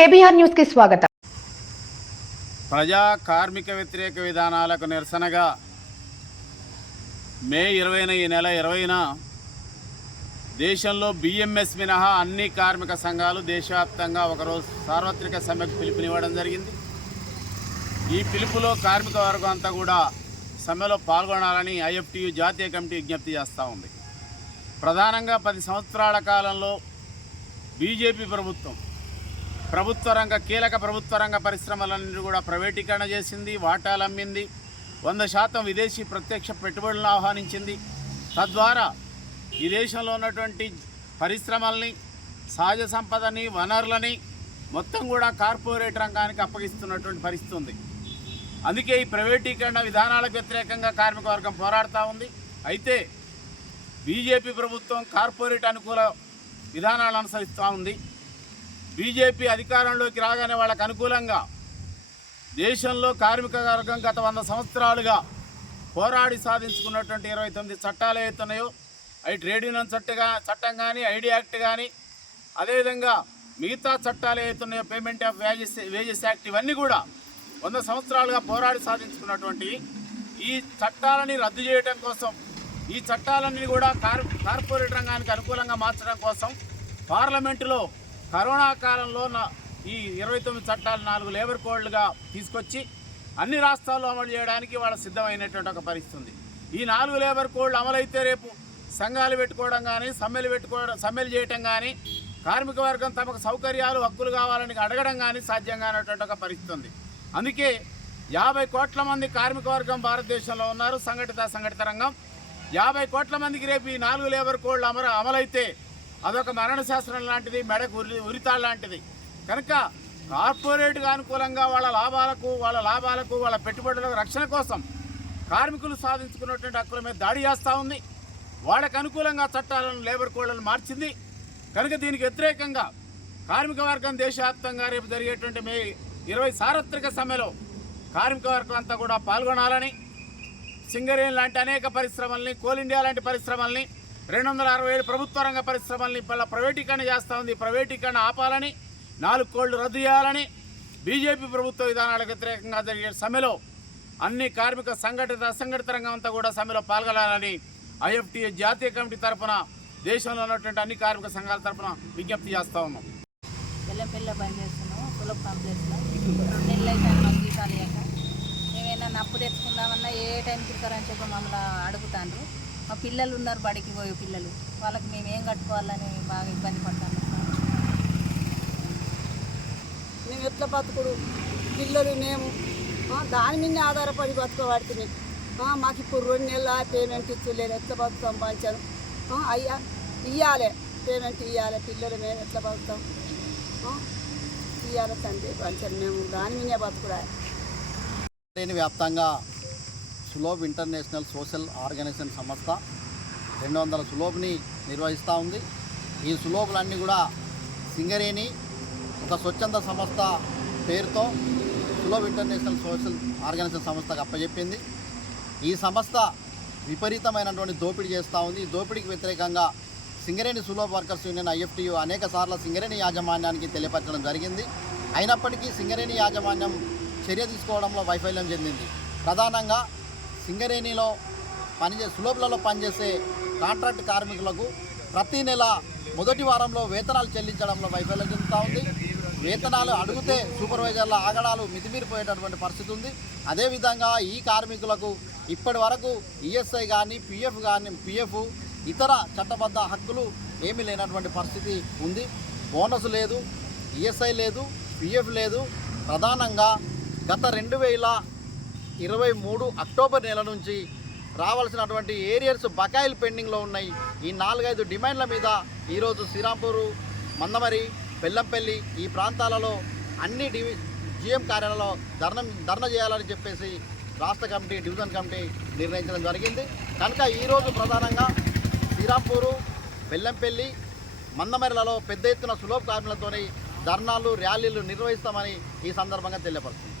KBR న్యూస్కి స్వాగతం. ప్రజా కార్మిక వ్యతిరేక విధానాలకు నిరసనగా మే ఇరవైన ఈ నెల ఇరవైన దేశంలో బిఎంఎస్ మినహా అన్ని కార్మిక సంఘాలు దేశవ్యాప్తంగా ఒకరోజు సార్వత్రిక సమ్మెకు పిలుపునివ్వడం జరిగింది. ఈ పిలుపులో కార్మిక వర్గం అంతా కూడా సమ్మెలో పాల్గొనాలని ఐఎఫ్టియు జాతీయ కమిటీ విజ్ఞప్తి చేస్తూ ఉంది. ప్రధానంగా పది సంవత్సరాల కాలంలో బీజేపీ ప్రభుత్వం ప్రభుత్వ రంగ కీలక ప్రభుత్వ రంగ పరిశ్రమలన్నీ కూడా ప్రైవేటీకరణ చేసింది వాటాలు అమ్మింది వంద శాతం విదేశీ ప్రత్యక్ష పెట్టుబడులను ఆహ్వానించింది. తద్వారా ఈ దేశంలో ఉన్నటువంటి పరిశ్రమల్ని సహజ సంపదని వనరులని మొత్తం కూడా కార్పొరేట్ రంగానికి అప్పగిస్తున్నటువంటి పరిస్థితి ఉంది. అందుకే ఈ ప్రైవేటీకరణ విధానాలకు వ్యతిరేకంగా కార్మిక వర్గం పోరాడుతూ ఉంది. అయితే బీజేపీ ప్రభుత్వం కార్పొరేట్ అనుకూల విధానాలు అనుసరిస్తూ ఉంది. బీజేపీ అధికారంలోకి రాగానే వాళ్ళకు అనుకూలంగా దేశంలో కార్మిక వర్గం గత వంద సంవత్సరాలుగా పోరాడి సాధించుకున్నటువంటి ఇరవై తొమ్మిది చట్టాలు ఏవైతున్నాయో అవి ట్రేడ్ యూనియన్ చట్టగా చట్టం కానీ ఐడి యాక్ట్ కానీ అదేవిధంగా మిగతా చట్టాలు ఏవైతున్నాయో payment of wages wages act ఇవన్నీ కూడా వంద సంవత్సరాలుగా పోరాడి సాధించుకున్నటువంటి ఈ చట్టాలని రద్దు చేయడం కోసం ఈ చట్టాలన్నీ కూడా కార్ కార్పొరేట్ రంగానికి అనుకూలంగా మార్చడం కోసం పార్లమెంటులో కరోనా కాలంలో ఈ ఇరవై తొమ్మిది చట్టాలు నాలుగు లేబర్ కోడ్లుగా తీసుకొచ్చి అన్ని రాష్ట్రాల్లో అమలు చేయడానికి వాళ్ళ సిద్ధమైనటువంటి ఒక పరిస్థితి ఉంది. ఈ నాలుగు లేబర్ కోడ్లు అమలైతే రేపు సంఘాలు పెట్టుకోవడం కానీ సమ్మెలు పెట్టుకోవడం సమ్మెలు చేయటం కానీ కార్మిక వర్గం తమకు సౌకర్యాలు హక్కులు కావాలని అడగడం కానీ సాధ్యం కానటువంటి ఒక పరిస్థితి ఉంది. అందుకే యాభై కోట్ల మంది కార్మిక వర్గం భారతదేశంలో ఉన్నారు సంఘటిత సంఘటిత రంగం. యాభై కోట్ల మందికి రేపు ఈ నాలుగు లేబర్ కోడ్లు అమర అమలైతే అదొక మరణ శాస్త్రం లాంటిది మెడకు ఉరి ఉరితాళ్ లాంటిది. కనుక కార్పొరేట్గా అనుకూలంగా వాళ్ళ లాభాలకు వాళ్ళ లాభాలకు వాళ్ళ పెట్టుబడులకు రక్షణ కోసం కార్మికులు సాధించుకున్నటువంటి హక్కుల మీద దాడి చేస్తూ ఉంది. వాళ్ళకు అనుకూలంగా చట్టాలను లేబర్ కోడ్లను మార్చింది. కనుక దీనికి వ్యతిరేకంగా కార్మిక వర్గం దేశవ్యాప్తంగా రేపు జరిగేటువంటి మే ఇరవై సార్వత్రిక సమ్మెలో కార్మిక వర్గం అంతా కూడా పాల్గొనాలని సింగరేన్ లాంటి అనేక పరిశ్రమల్ని కోల్ ఇండియా లాంటి పరిశ్రమల్ని రెండు వందల అరవై ఏడు ప్రభుత్వ రంగ పరిశ్రమల్ని మళ్ళీ ప్రైవేటీకరణ చేస్తూ ఉంది. ప్రైవేటీకరణ ఆపాలని నాలుగు కోళ్ళు రద్దు చేయాలని బీజేపీ ప్రభుత్వ విధానాలకు వ్యతిరేకంగా జరిగే సమ్మెలో అన్ని కార్మిక సంఘటిత అసంఘటిత రంగం అంతా కూడా సమ్మెలో పాల్గొనాలని ఐఎఫ్టీఏ జాతీయ కమిటీ తరఫున దేశంలో ఉన్నటువంటి అన్ని కార్మిక సంఘాల తరఫున విజ్ఞప్తి చేస్తూ ఉన్నాం. బెల్లంపల్లిలో పనిచేస్తున్నాము సులభ కాంప్లెక్స్లో రెండు నెలలు అయితే మాకు జీతాలు నప్పు తెచ్చుకుందామన్నా ఏ టైంకి ఇస్తారని చెప్పి మమ్మల్ని అడుగుతాండ్రు. మా పిల్లలు ఉన్నారు బడికి పోయే పిల్లలు. వాళ్ళకి మేము ఏం కట్టుకోవాలని బాగా ఇబ్బంది పడతాము మేము ఎట్లా బతుకుడు? పిల్లలు మేము ఆ, దాని మీద ఆధారపడి బతుకోబడుతుంది మాకు ఇప్పుడు రెండు నెలల పేమెంట్ ఇచ్చలేదు ఎట్లా బతుకుతాం పంచాను అయ్యా ఇవ్వాలి పేమెంట్ ఇవ్వాలి పిల్లలు మేము ఎట్లా బతుకుతాం? ఆ, ఇవ్వాలి తండ్రి పంచాను మేము. దాని మీదే బతుకుడా వ్యాప్తంగా సులోబ్ ఇంటర్నేషనల్ సోషల్ ఆర్గనైజేషన్ సంస్థ రెండు వందల సులోబ్ని నిర్వహిస్తూ ఉంది. ఈ సులోబులన్నీ కూడా సింగరేణి ఒక స్వచ్ఛంద సంస్థ పేరుతో సులోబ్ ఇంటర్నేషనల్ సోషల్ ఆర్గనైజేషన్ సంస్థకు అప్పచెప్పింది ఈ సంస్థ విపరీతమైనటువంటి దోపిడీ చేస్తూ ఉంది. ఈ దోపిడీకి వ్యతిరేకంగా సింగరేణి సులోబ్ వర్కర్స్ యూనియన్ ఐఎఫ్టీయు అనేక సార్లు సింగరేణి యాజమాన్యానికి తెలియపరచడం జరిగింది. అయినప్పటికీ సింగరేణి యాజమాన్యం చర్య తీసుకోవడంలో వైఫల్యం చెందింది. ప్రధానంగా సింగరేణిలో పనిచే సులభలలో పనిచేసే కాంట్రాక్ట్ కార్మికులకు ప్రతి నెల మొదటి వారంలో వేతనాలు చెల్లించడంలో వైఫల్యం చెందుతూ ఉంది. వేతనాలు అడిగితే సూపర్వైజర్ల ఆగడాలు మితిమీరిపోయేటటువంటి పరిస్థితి ఉంది. అదేవిధంగా ఈ కార్మికులకు ఇప్పటి వరకు ఈఎస్ఐ కానీ పిఎఫ్ కానీ పిఎఫ్ ఇతర చట్టబద్ధ హక్కులు ఏమీ లేనటువంటి పరిస్థితి ఉంది. బోనస్ లేదు ఈఎస్ఐ లేదు పిఎఫ్ లేదు. ప్రధానంగా గత రెండు వేల ఇరవై మూడు అక్టోబర్ నెల నుంచి రావాల్సినటువంటి ఏరియర్స్ బకాయిలు పెండింగ్లో ఉన్నాయి. ఈ నాలుగైదు డిమాండ్ల మీద ఈరోజు శ్రీరాంపూరు మందమరి బెల్లంపల్లి ఈ ప్రాంతాలలో అన్ని డివి జిఎం కార్యాలయంలో ధర్నా ధర్నా చేయాలని చెప్పేసి రాష్ట్ర కమిటీ డివిజన్ కమిటీ నిర్ణయించడం జరిగింది. కనుక ఈరోజు ప్రధానంగా శ్రీరాంపూరు బెల్లంపల్లి మందమరిలలో పెద్ద ఎత్తున సులభ కార్మికులతో ధర్నాలు ర్యాలీలు నిర్వహిస్తామని ఈ సందర్భంగా తెలియపరుస్తుంది